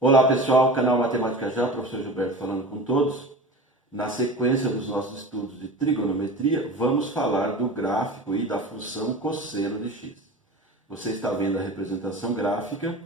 Olá pessoal, canal Matemática Já, professor Gilberto falando com todos. Na sequência dos nossos estudos de trigonometria, vamos falar do gráfico e da função cosseno de x. Você está vendo a representação gráfica,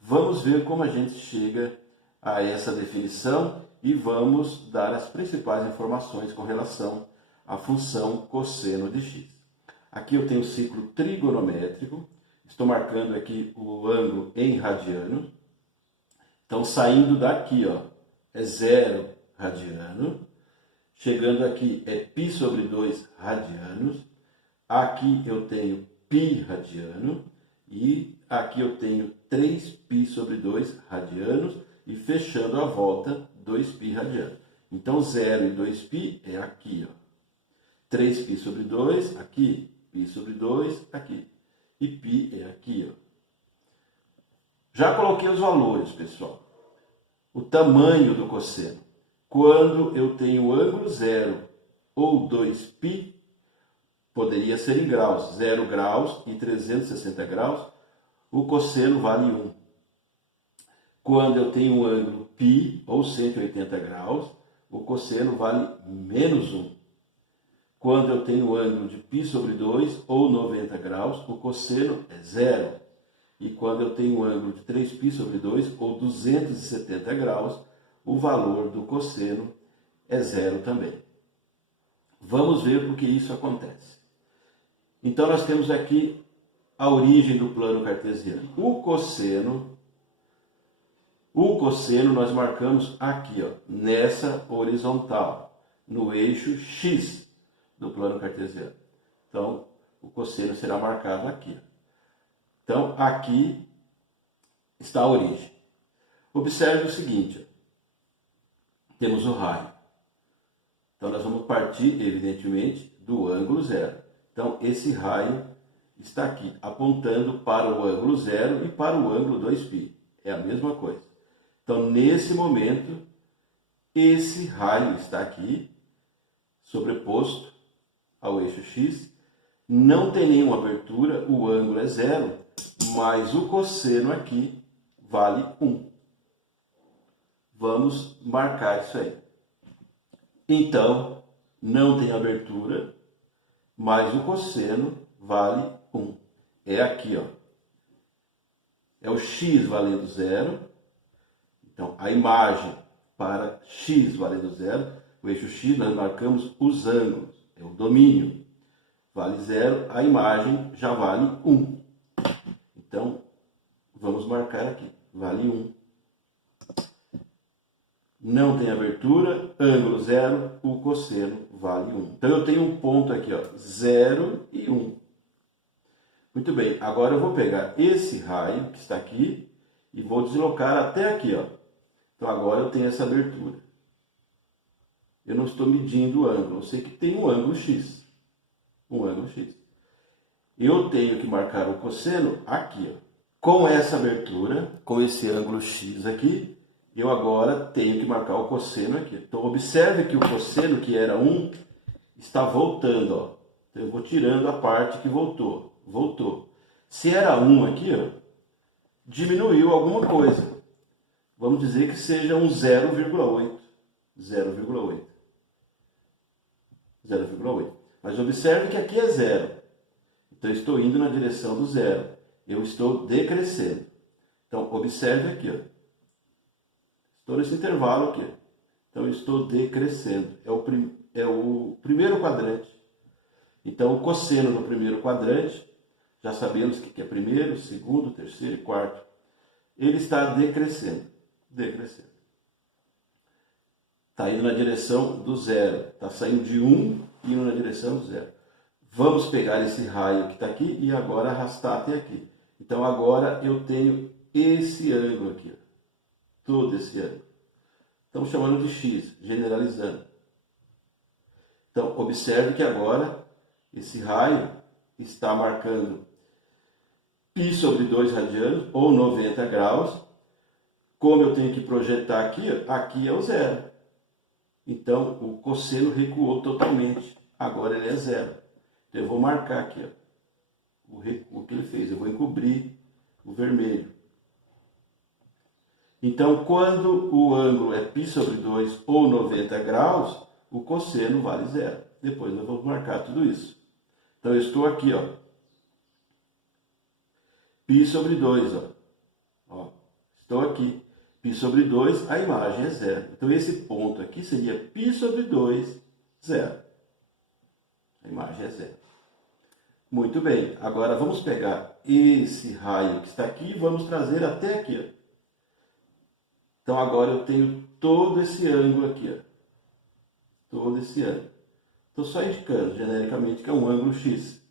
vamos ver como a gente chega a essa definição e vamos dar as principais informações com relação à função cosseno de x. Aqui eu tenho o ciclo trigonométrico, estou marcando aqui o ângulo em radiano. Então, saindo daqui, ó, é 0 radiano. Chegando aqui é π sobre 2 radianos. Aqui eu tenho π radiano. E aqui eu tenho 3π sobre 2 radianos. E fechando a volta, 2π radiano. Então, 0 e 2π é aqui, ó. 3π sobre 2, aqui. π sobre 2, aqui. E π é aqui, ó. Já coloquei os valores, pessoal. O tamanho do cosseno. Quando eu tenho ângulo zero ou 2π, poderia ser em graus. 0 graus e 360 graus, o cosseno vale 1. Quando eu tenho um ângulo π ou 180 graus, o cosseno vale menos 1. Quando eu tenho o ângulo de π sobre 2 ou 90 graus, o cosseno é 0. E quando eu tenho um ângulo de 3π sobre 2 ou 270 graus, o valor do cosseno é 0 também. Vamos ver por que isso acontece. Então, nós temos aqui a origem do plano cartesiano. O cosseno nós marcamos aqui, ó, nessa horizontal, no eixo x do plano cartesiano. Então, o cosseno será marcado aqui, ó. Então, aqui está a origem. Observe o seguinte, ó. Temos o raio. Então, nós vamos partir, evidentemente, do ângulo zero. Então, esse raio está aqui, apontando para o ângulo zero e para o ângulo 2π. É a mesma coisa. Então, nesse momento, esse raio está aqui, sobreposto ao eixo x. Não tem nenhuma abertura, o ângulo é zero. Mas o cosseno aqui vale 1. Vamos marcar isso aí. Então, não tem abertura, mas o cosseno vale 1. É aqui, ó. É o x valendo 0. Então, a imagem para x valendo 0, o eixo x, nós marcamos os ângulos. É o domínio. Vale 0, a imagem já vale 1. Então, vamos marcar aqui, vale 1. Não tem abertura, ângulo 0, o cosseno vale 1. Então, eu tenho um ponto aqui, ó, 0 e 1. Muito bem, agora eu vou pegar esse raio que está aqui e vou deslocar até aqui, ó. Então, agora eu tenho essa abertura. Eu não estou medindo o ângulo, eu sei que tem um ângulo x. Um ângulo x. Eu tenho que marcar o cosseno aqui, ó. Com essa abertura, com esse ângulo x aqui, eu agora tenho que marcar o cosseno aqui. Então, observe que o cosseno, que era 1, está voltando, ó. Então, eu vou tirando a parte que voltou. Voltou. Se era 1 aqui, ó, diminuiu alguma coisa. Vamos dizer que seja um 0,8. 0,8. 0,8. Mas observe que aqui é 0. Então, eu estou indo na direção do zero. Eu estou decrescendo. Então, observe aqui, ó. Estou nesse intervalo aqui. Então, eu estou decrescendo. É o primeiro quadrante. Então, o cosseno do primeiro quadrante, já sabemos que é primeiro, segundo, terceiro e quarto. Ele está decrescendo. Decrescendo. Está indo na direção do zero. Está saindo de 1 e indo na direção do zero. Vamos pegar esse raio que está aqui e agora arrastar até aqui. Então, agora eu tenho esse ângulo aqui. Ó. Todo esse ângulo. Estamos chamando de x, generalizando. Então, observe que agora esse raio está marcando π sobre 2 radianos, ou 90 graus. Como eu tenho que projetar aqui, ó, aqui é o zero. Então, o cosseno recuou totalmente. Agora ele é zero. Então, eu vou marcar aqui, ó, o recuo que ele fez. Eu vou encobrir o vermelho. Então, quando o ângulo é π sobre 2 ou 90 graus, o cosseno vale zero. Depois nós vamos marcar tudo isso. Então, eu estou aqui, ó, π sobre 2, ó. Estou aqui, π sobre 2, a imagem é zero. Então, esse ponto aqui seria π sobre 2, zero. A imagem é zero. Muito bem, agora vamos pegar esse raio que está aqui e vamos trazer até aqui, ó. Então, agora eu tenho todo esse ângulo aqui, ó. Todo esse ângulo. Estou só indicando genericamente que é um ângulo X.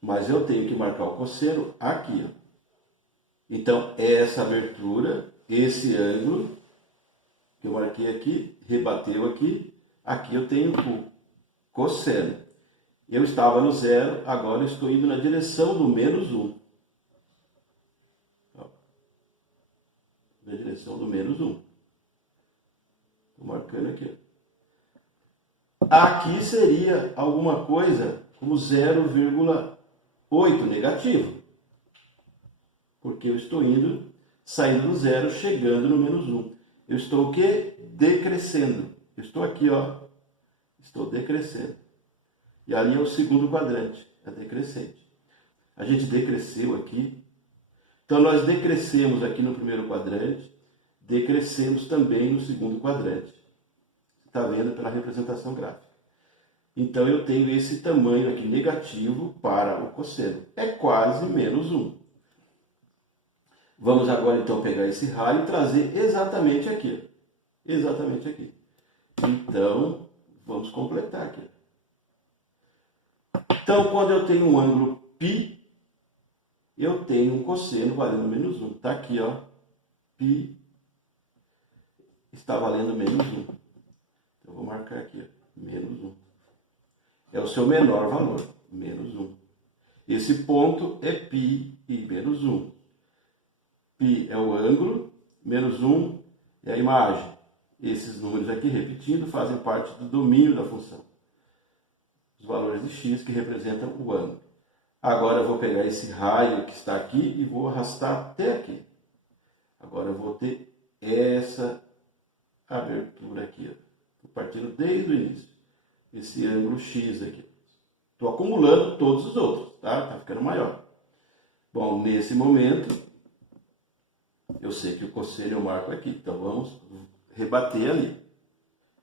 Mas eu tenho que marcar o cosseno aqui, ó. Então, essa abertura, esse ângulo que eu marquei aqui, rebateu aqui, aqui eu tenho o cosseno. Eu estava no zero, agora eu estou indo na direção do menos 1. Ó, na direção do menos 1. Estou marcando aqui. Aqui seria alguma coisa como 0,8 negativo. Porque eu estou saindo do zero, chegando no menos 1. Eu estou o quê? Decrescendo. Eu estou aqui, ó. Estou decrescendo. E ali é o segundo quadrante, é decrescente. A gente decresceu aqui. Então, nós decrescemos aqui no primeiro quadrante, decrescemos também no segundo quadrante. Está vendo pela representação gráfica. Então, eu tenho esse tamanho aqui negativo para o cosseno. É quase menos 1. Vamos agora, então, pegar esse raio e trazer exatamente aqui. Exatamente aqui. Então, vamos completar aqui. Então, quando eu tenho um ângulo π, eu tenho um cosseno valendo menos 1. Está aqui, ó. π está valendo menos 1. Então, eu vou marcar aqui, ó, menos 1. É o seu menor valor, menos 1. Esse ponto é π e menos 1. π é o ângulo, menos 1 é a imagem. Esses números aqui, repetindo, fazem parte do domínio da função. Os valores de x que representam o ângulo. Agora eu vou pegar esse raio que está aqui e vou arrastar até aqui. Agora eu vou ter essa abertura aqui. Estou partindo desde o início. Esse ângulo x aqui. Estou acumulando todos os outros, tá? Está ficando maior. Bom, nesse momento, eu sei que o cosseno eu marco aqui. Então vamos rebater ali.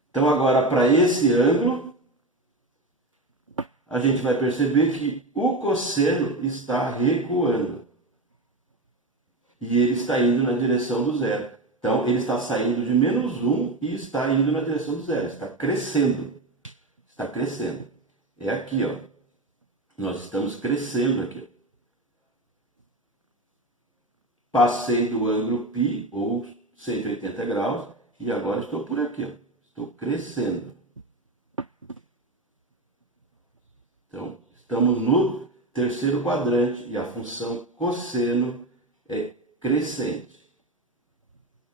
Então agora para esse ângulo, a gente vai perceber que o cosseno está recuando. E ele está indo na direção do zero. Então, ele está saindo de menos 1 e está indo na direção do zero. Está crescendo. Está crescendo. É aqui, ó. Nós estamos crescendo aqui. Passei do ângulo π, ou 180 graus, e agora estou por aqui, ó. Estou crescendo. Então, estamos no terceiro quadrante e a função cosseno é crescente.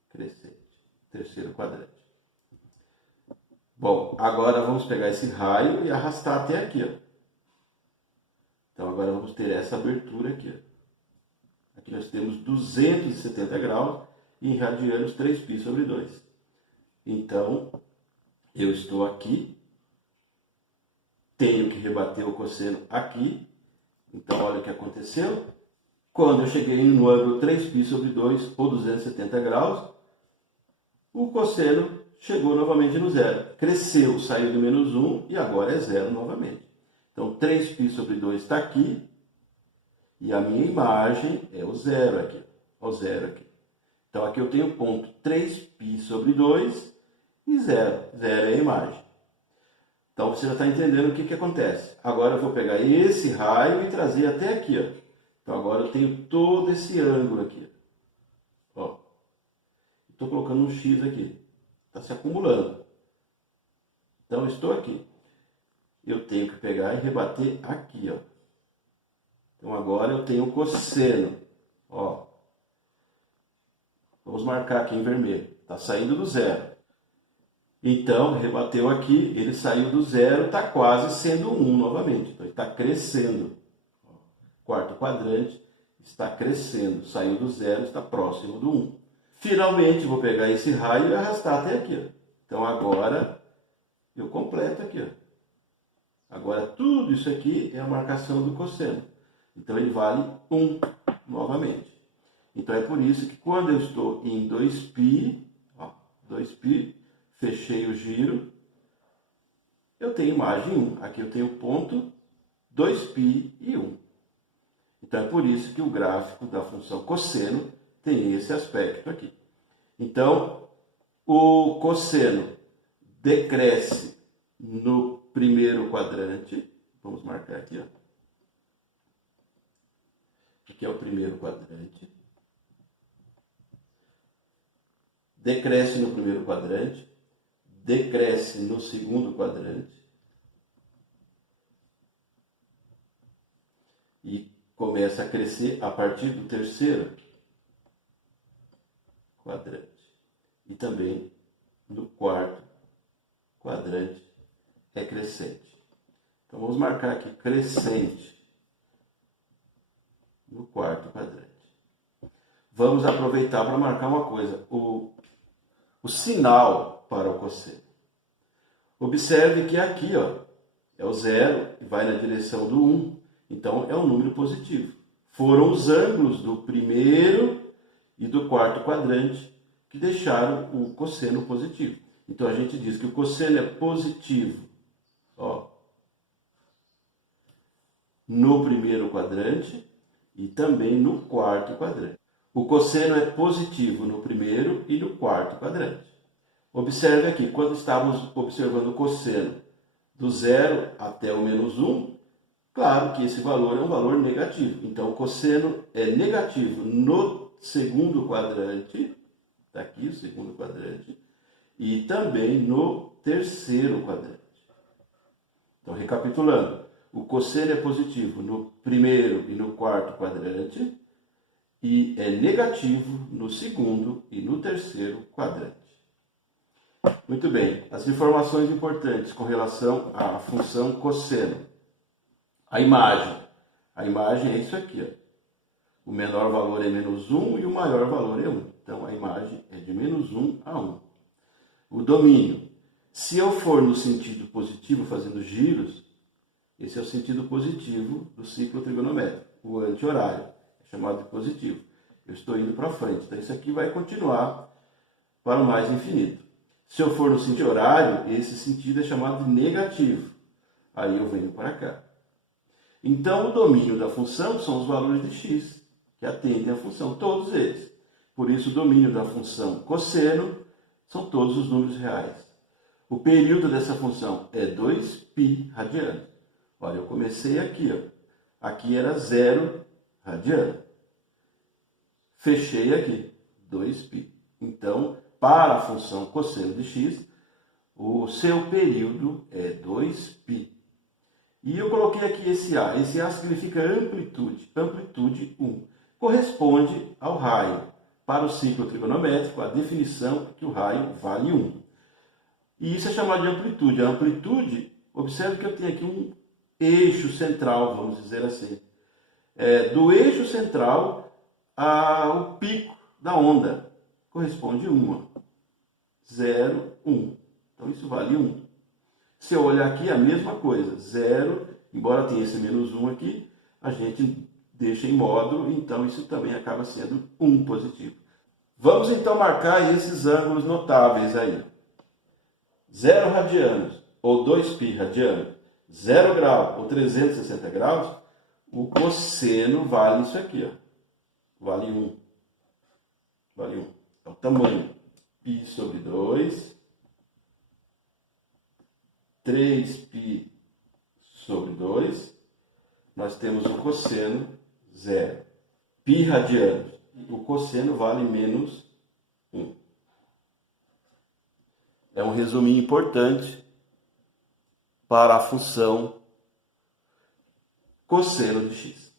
Crescente. Terceiro quadrante. Bom, agora vamos pegar esse raio e arrastar até aqui, ó. Então, agora vamos ter essa abertura aqui, ó. Aqui nós temos 270 graus e irradianos 3π sobre 2. Então, eu estou aqui. Tenho que rebater o cosseno aqui. Então, olha o que aconteceu. Quando eu cheguei no ângulo 3π sobre 2, ou 270 graus, o cosseno chegou novamente no zero. Cresceu, saiu do menos 1 e agora é zero novamente. Então, 3π sobre 2 está aqui. E a minha imagem é o zero aqui. O zero aqui. Então, aqui eu tenho o ponto 3π sobre 2 e zero. Zero é a imagem. Então, você já está entendendo o que acontece. Agora eu vou pegar esse raio e trazer até aqui, ó. Então, agora eu tenho todo esse ângulo aqui. Ó. Estou colocando um X aqui. Está se acumulando. Então, eu estou aqui. Eu tenho que pegar e rebater aqui, ó. Então, agora eu tenho o cosseno. Ó. Vamos marcar aqui em vermelho. Está saindo do zero. Então, rebateu aqui, ele saiu do zero, está quase sendo 1 novamente. Então, ele está crescendo. Quarto quadrante está crescendo. Saiu do zero, está próximo do 1. Finalmente, vou pegar esse raio e arrastar até aqui. Ó. Então, agora, eu completo aqui. Ó. Agora, tudo isso aqui é a marcação do cosseno. Então, ele vale 1 novamente. Então, é por isso que quando eu estou em 2π, ó, 2π, fechei o giro, eu tenho imagem 1. Aqui eu tenho ponto 2π e 1. Então, é por isso que o gráfico da função cosseno tem esse aspecto aqui. Então, o cosseno decresce no primeiro quadrante. Vamos marcar aqui, ó. Aqui é o primeiro quadrante. Decresce no primeiro quadrante. Decresce no segundo quadrante. E começa a crescer a partir do terceiro quadrante. E também no quarto quadrante é crescente. Então vamos marcar aqui crescente no quarto quadrante. Vamos aproveitar para marcar uma coisa, o sinal para o cosseno. Observe que aqui, ó, é o 0 e vai na direção do 1. Então é um número positivo. Foram os ângulos do primeiro e do quarto quadrante que deixaram o cosseno positivo. Então a gente diz que o cosseno é positivo, ó, no primeiro quadrante e também no quarto quadrante. O cosseno é positivo no primeiro e no quarto quadrante. Observe aqui, quando estávamos observando o cosseno do 0 até o menos 1, claro que esse valor é um valor negativo. Então o cosseno é negativo no segundo quadrante, está aqui o segundo quadrante, e também no terceiro quadrante. Então, recapitulando, o cosseno é positivo no primeiro e no quarto quadrante e é negativo no segundo e no terceiro quadrante. Muito bem, as informações importantes com relação à função cosseno. A imagem é isso aqui, ó. O menor valor é menos 1 e o maior valor é 1. Então, a imagem é de menos 1 a 1. O domínio. Se eu for no sentido positivo, fazendo giros, esse é o sentido positivo do ciclo trigonométrico. O anti-horário é chamado de positivo. Eu estou indo para frente. Então, isso aqui vai continuar para o mais infinito. Se eu for no sentido horário, esse sentido é chamado de negativo. Aí eu venho para cá. Então, o domínio da função são os valores de x, que atendem à função, todos eles. Por isso, o domínio da função cosseno são todos os números reais. O período dessa função é 2π radiano. Olha, eu comecei aqui, ó. Aqui era 0 radiano. Fechei aqui, 2π. Então, para a função cosseno de x, o seu período é 2π. E eu coloquei aqui esse A. Esse A significa amplitude. Amplitude 1. Corresponde ao raio. Para o ciclo trigonométrico, a definição é que o raio vale 1. E isso é chamado de amplitude. A amplitude, observe que eu tenho aqui um eixo central, vamos dizer assim. Do eixo central ao pico da onda. Corresponde 1. 0, 1. Então isso vale 1. Se eu olhar aqui, a mesma coisa. 0, embora tenha esse menos 1 aqui, a gente deixa em módulo, então isso também acaba sendo 1 positivo. Vamos então marcar esses ângulos notáveis aí. 0 radianos, ou 2π radiano, 0 grau, ou 360 graus, o cosseno vale isso aqui, ó. Vale 1. Vale 1. É o tamanho. π sobre 2, 3π sobre 2, nós temos o cosseno 0. π radianos, o cosseno vale menos 1. É um resuminho importante para a função cosseno de x.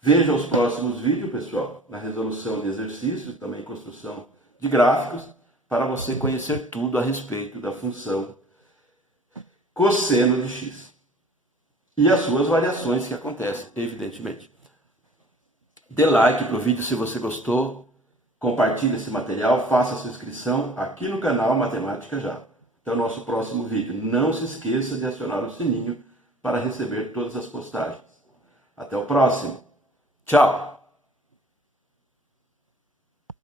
Veja os próximos vídeos, pessoal, na resolução de exercícios, também construção de gráficos, para você conhecer tudo a respeito da função cosseno de x. E as suas variações que acontecem, evidentemente. Dê like para o vídeo se você gostou, Compartilhe esse material, faça a sua inscrição aqui no canal Matemática Já. Até o nosso próximo vídeo. Não se esqueça de acionar o sininho para receber todas as postagens. Até o próximo. Tchau!